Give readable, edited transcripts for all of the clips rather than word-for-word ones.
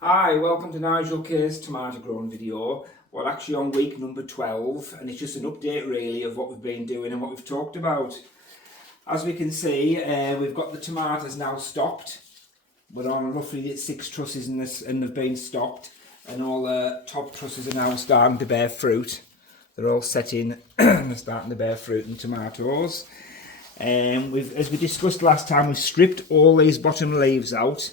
Hi, welcome to Nigel Kerr's tomato growing video. We're actually on week number 12 and it's just an update really of what we've been doing and what we've talked about. As we can see, we've got the tomatoes now stopped. We're on roughly 6 trusses in this and they've been stopped, and all the top trusses are now starting to bear fruit. They're all set in and they're starting to bear fruit and tomatoes. As we discussed last time, we've stripped all these bottom leaves out.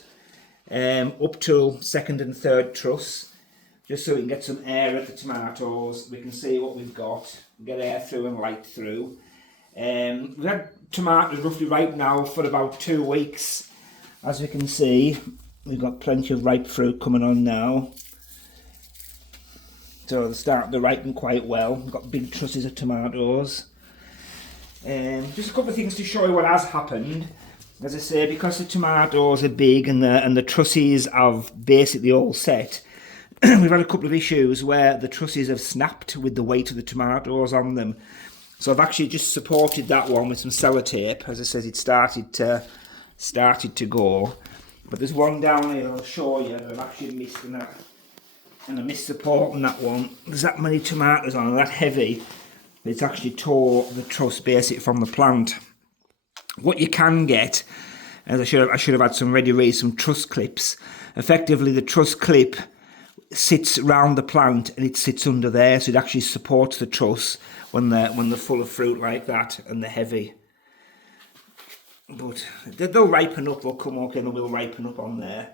Up till second and third truss, just so we can get some air at the tomatoes. We can see what we've got, get air through and light through. We've had tomatoes roughly ripe now for about 2 weeks. As we can see, we've got plenty of ripe fruit coming on now, so they're starting to ripen quite well. We've got big trusses of tomatoes. Just a couple of things to show you what has happened. As I say, because the tomatoes are big and the trusses have basically all set, we've had a couple of issues where the trusses have snapped with the weight of the tomatoes on them. So I've actually just supported that one with some sellotape. As I said, it started to go, but there's one down here I'll show you that I've actually missed, and I missed supporting that one. There's that many tomatoes on it, that heavy, but it's actually tore the truss basically from the plant. What you can get, as I should have had some ready, some truss clips. Effectively, the truss clip sits round the plant and it sits under there, so it actually supports the truss when they're full of fruit like that and they're heavy. But they'll ripen up. They'll come okay, and they will ripen up on there.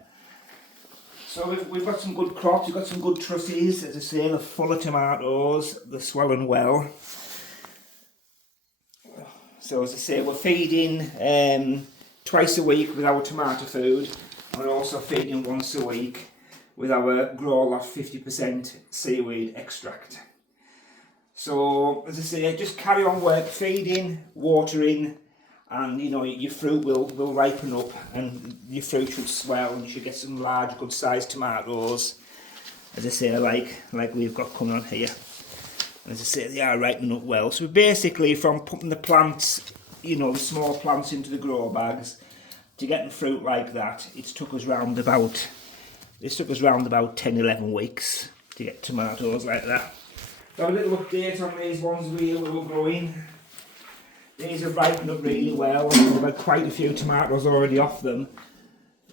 So we've got some good crops. We've got some good trusses. As I say, they're full of tomatoes. They're swelling well. So as I say, we're feeding twice a week with our tomato food. We're also feeding once a week with our Growloft 50% seaweed extract. So as I say, just carry on work, feeding, watering, and your fruit will ripen up and your fruit should swell and you should get some large, good sized tomatoes. As I say, like we've got coming on here. As I say, they are ripening up well. So basically, from putting the plants, the small plants into the grow bags to getting fruit like that, it took us round about 10-11 weeks to get tomatoes like that. So a little update on these ones we were growing. These have ripened up really well. We've had quite a few tomatoes already off them.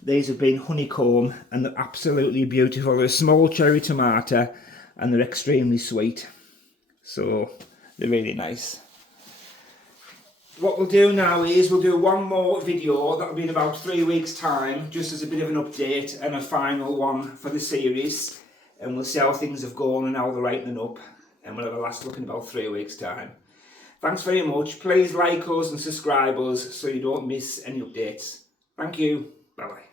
These have been honeycomb and they're absolutely beautiful. They're a small cherry tomato and they're extremely sweet. So they're really nice. What we'll do now is we'll do one more video that'll be in about 3 weeks time, just as a bit of an update and a final one for the series, and we'll see how things have gone and how they're ripening up, and we'll have a last look in about 3 weeks time. Thanks very much. Please like us and subscribe us so you don't miss any updates. Thank you. Bye bye.